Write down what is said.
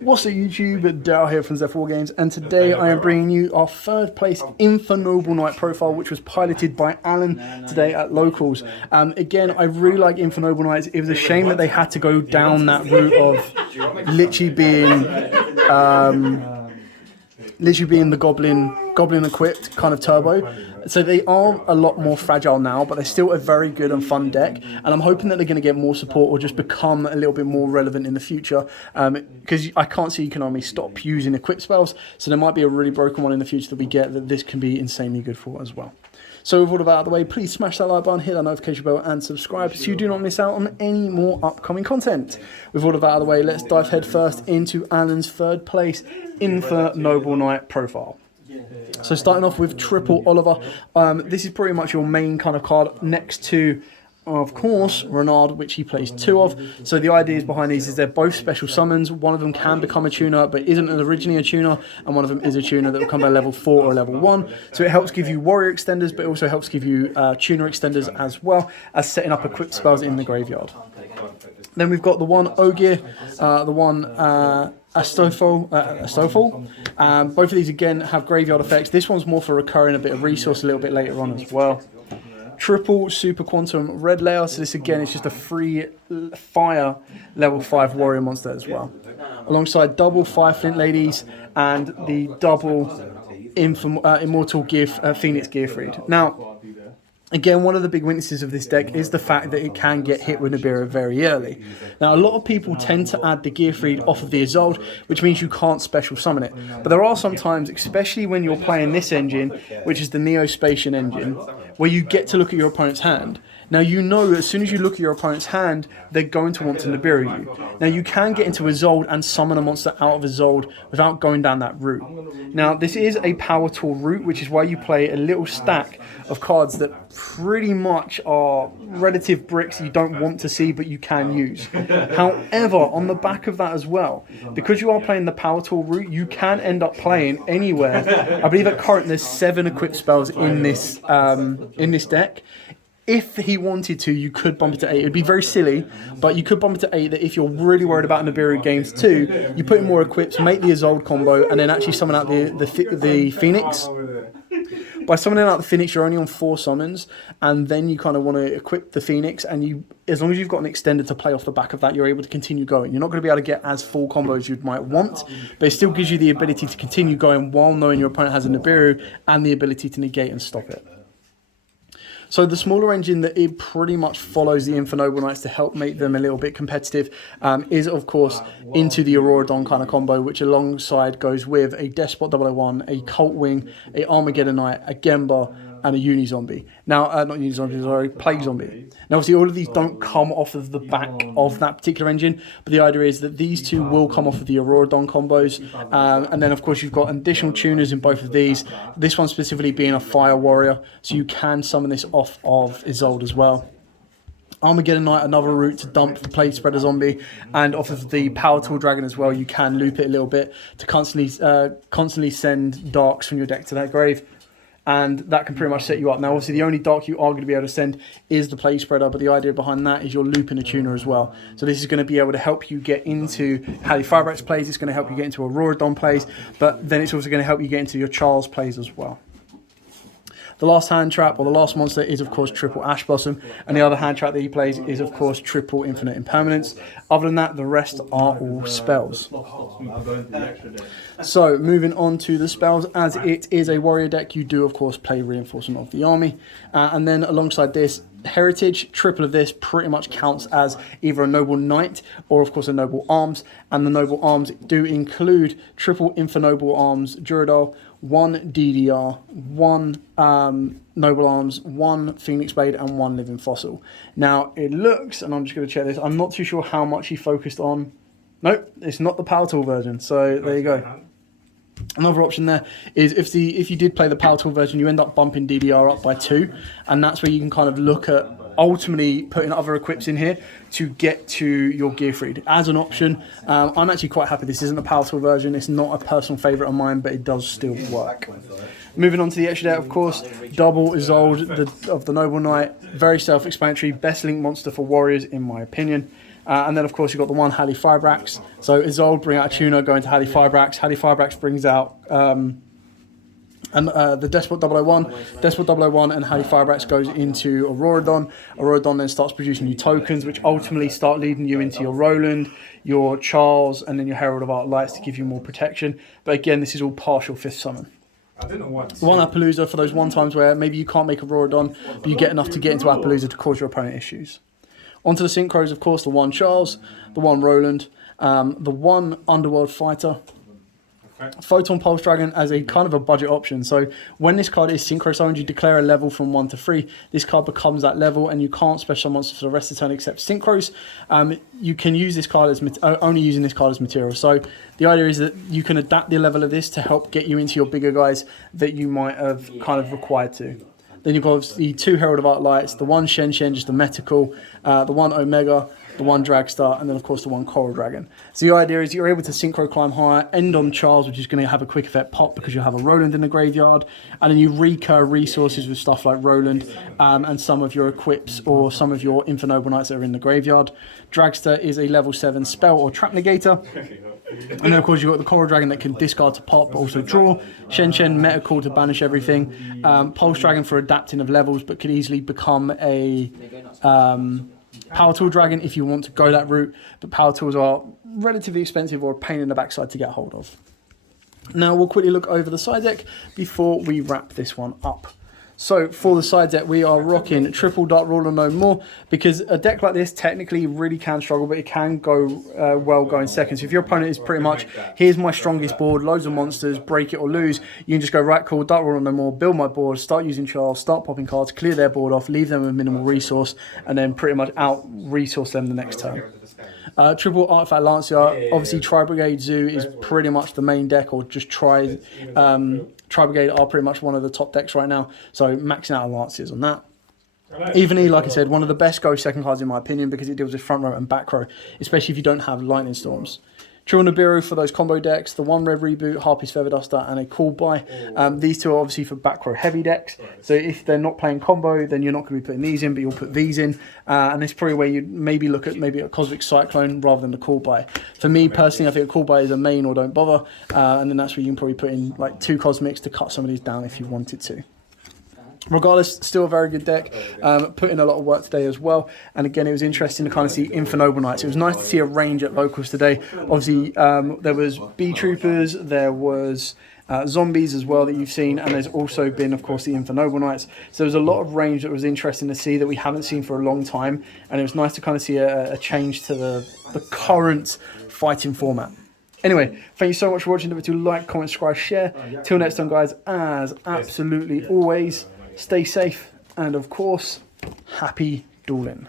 What's up YouTube, Dal here from Z4 Games, and today I am bringing you our third place Infernoble Knight profile, which was piloted by Alan today at Locals. Again, I really like Infernoble Knights. It was a shame that they had to go down that route of literally being the goblin equipped kind of turbo. So they are a lot more fragile now, but they're still a very good and fun deck, and I'm hoping that they're going to get more support or just become a little bit more relevant in the future, because I can't see Konami stop using equip spells, so there might be a really broken one in the future that we get that this can be insanely good for as well. So with all of that out of the way, please smash that like button, hit that notification bell and subscribe so you do not miss out on any more upcoming content. With all of that out of the way, let's dive head first into Alan's third place Infernoble Knight profile. So starting off with Triple Oliver, this is pretty much your main kind of card next to, of course, Renard, which he plays two of. So the ideas behind these is they're both special summons. One of them can become a tuner, but isn't originally a tuner, and one of them is a tuner that will come by level 4 or level 1. So it helps give you warrior extenders, but it also helps give you tuner extenders as well as setting up equipped spells in the graveyard. Then we've got the one Yugioh, the one Astolfo. Both of these again have graveyard effects. This one's more for recurring a bit of resource a little bit later on as well. Triple Super Quantum Red Layer. So this again is just a free fire level 5 warrior monster as well. Alongside double Fire Flint Ladies and the double Immortal Phoenix Gearfried. Now, again, one of the big weaknesses of this deck is the fact that it can get hit with Nibiru very early. Now, a lot of people tend to add the Gearfried off of the Isolde, which means you can't special summon it. But there are some times, especially when you're playing this engine, which is the Neo-Spatian engine, where you get to look at your opponent's hand. Now, you know as soon as you look at your opponent's hand, they're going to want to Nibiru you. Now, you can get into Isolde and summon a monster out of Isolde without going down that route. Now, this is a power tool route, which is why you play a little stack of cards that pretty much are relative bricks you don't want to see, but you can use. However, on the back of that as well, because you are playing the power tool route, you can end up playing anywhere. I believe at current there's 7 equipped spells in this deck. If he wanted to, you could bump it to 8. It would be very silly, but you could bump it to 8 that if you're really worried about Nibiru games too, you put in more equips, make the Isolde combo, and then actually summon out the Phoenix. By summoning out the Phoenix, you're only on 4 summons, and then you kind of want to equip the Phoenix, and you, as long as you've got an extender to play off the back of that, you're able to continue going. You're not going to be able to get as full combos as you might want, but it still gives you the ability to continue going while knowing your opponent has a Nibiru, and the ability to negate and stop it. So the smaller engine that it pretty much follows the Infernoble Knights to help make them a little bit competitive is, of course, into the Aurora Dawn kind of combo, which alongside goes with a Despot 001, a Cult Wing, a Armageddon Knight, a Gemba, and a Uni-Zombie. Now, not Uni-Zombie, sorry, Plague Zombie. Now, obviously, all of these don't come off of the back of that particular engine, but the idea is that these two will come off of the Aurora Dawn combos. And then, of course, you've got additional tuners in both of these. This one specifically being a Fire Warrior, so you can summon this off of Isolde as well. Armageddon Knight, another route to dump the Plague Spreader Zombie, and off of the Power Tool Dragon as well, you can loop it a little bit to constantly send darks from your deck to that grave. And that can pretty much set you up. Now, obviously, the only dark you are going to be able to send is the Plague Spreader, but the idea behind that is you're looping a tuner as well. So this is going to be able to help you get into Halley Firebrats plays, it's going to help you get into Aurora Dawn plays, but then it's also going to help you get into your Charles plays as well. The last hand trap, or the last monster, is of course Triple Ash Blossom, and the other hand trap that he plays is of course Triple Infinite Impermanence. Other than that, the rest are all spells. So, moving on to the spells, as it is a warrior deck, you do of course play Reinforcement of the Army, and then alongside this, Heritage, triple of this pretty much counts as either a Noble Knight or of course a Noble Arms, and the Noble Arms do include triple Infernoble Arms Duradol, 1 DDR, 1 Noble Arms, 1 Phoenix Blade, and 1 Living Fossil. Now, it looks, and I'm just going to check this, I'm not too sure how much he focused on. Nope, it's not the Power Tool version, so there you go. Another option there is if you did play the Power Tool version, you end up bumping DDR up by 2, and that's where you can kind of look at ultimately putting other equips in here to get to your Gearfried as an option. I'm actually quite happy this isn't a Power Tool version. It's not a personal favourite of mine, but it does still work. Moving on to the extra deck, of course, double Isolde of the Noble Knight. Very self-explanatory. Best link monster for warriors, in my opinion. And then, of course, you've got the one Halley Fibrax. So Isolde bring out a tuner, go into Halley Fibrax. Halley Fibrax brings out the Despot 001. Despot 001 and Halley Fibrax goes into Auroradon. Auroradon then starts producing new tokens, which ultimately start leading you into your Roland, your Charles, and then your Herald of Arc Lights to give you more protection. But again, this is all partial 5th summon. I didn't want one Appaloosa for those one times where maybe you can't make a Auroradon, but you get enough to get into Appaloosa to cause your opponent issues. Onto the Synchros, of course, the one Charles, the one Roland, the one Underworld Fighter, Photon Pulse Dragon as a kind of a budget option. So when this card is synchro summoned, you declare a level from 1 to 3. This card becomes that level, and you can't special monsters for the rest of the turn except synchros. You can use this card as only using this card as material. So the idea is that you can adapt the level of this to help get you into your bigger guys that you might have kind of required to. Then you've got the 2 Herald of Arc Lights, the 1 Shen Shen, just the Metacal, the 1 Omega, the 1 Dragstar, and then of course the 1 Coral Dragon. So the idea is you're able to synchro climb higher, end on Charles, which is going to have a quick effect pop because you'll have a Roland in the graveyard, and then you recur resources with stuff like Roland and some of your equips or some of your Infernoble Knights that are in the graveyard. Dragster is a level 7 spell or trap negator. And then of course you've got the Coral Dragon that can discard to pop but also draw. Shen Shen, Metacal to banish everything. Pulse Dragon for adapting of levels but could easily become a Power Tool Dragon if you want to go that route. But Power Tools are relatively expensive or a pain in the backside to get hold of. Now we'll quickly look over the side deck before we wrap this one up. So for the side deck, we are rocking triple Dark Ruler no more, because a deck like this technically really can struggle, but it can go well going second. So if your opponent is pretty much, here's my strongest board, loads of monsters, break it or lose, you can just go, right, cool, Dark Ruler no more, build my board, start using Charles, start popping cards, clear their board off, leave them with minimal resource, and then pretty much out-resource them the next turn. Triple Artifact Lancia, obviously Tri-Brigade Zoo is pretty much the main deck, or just Tri-Brigade are pretty much one of the top decks right now, so maxing out on Lanciers on that. Evenly, like I said, one of the best go second cards in my opinion, because it deals with front row and back row, especially if you don't have Lightning Storms. Triple Nibiru for those combo decks, the 1 Rev Reboot, Harpy's Feather Duster, and a Cool Buy. These two are obviously for back row heavy decks, so if they're not playing combo, then you're not going to be putting these in, but you'll put these in, and it's probably where you'd maybe look at maybe a Cosmic Cyclone rather than the Cool Buy. For me personally, I think a Cool Buy is a main or don't bother, and then that's where you can probably put in like 2 Cosmics to cut some of these down if you wanted to. Regardless, still a very good deck. Put in a lot of work today as well. And again, it was interesting to kind of see Infernoble Knights. It was nice to see a range at locals today. Obviously, there was Bee Troopers, there was zombies as well that you've seen, and there's also been, of course, the Infernoble Knights. So there was a lot of range that was interesting to see that we haven't seen for a long time. And it was nice to kind of see a change to the current fighting format. Anyway, thank you so much for watching. Don't forget to like, comment, subscribe, share. Till next time, guys, as absolutely always, stay safe, and of course, happy dueling.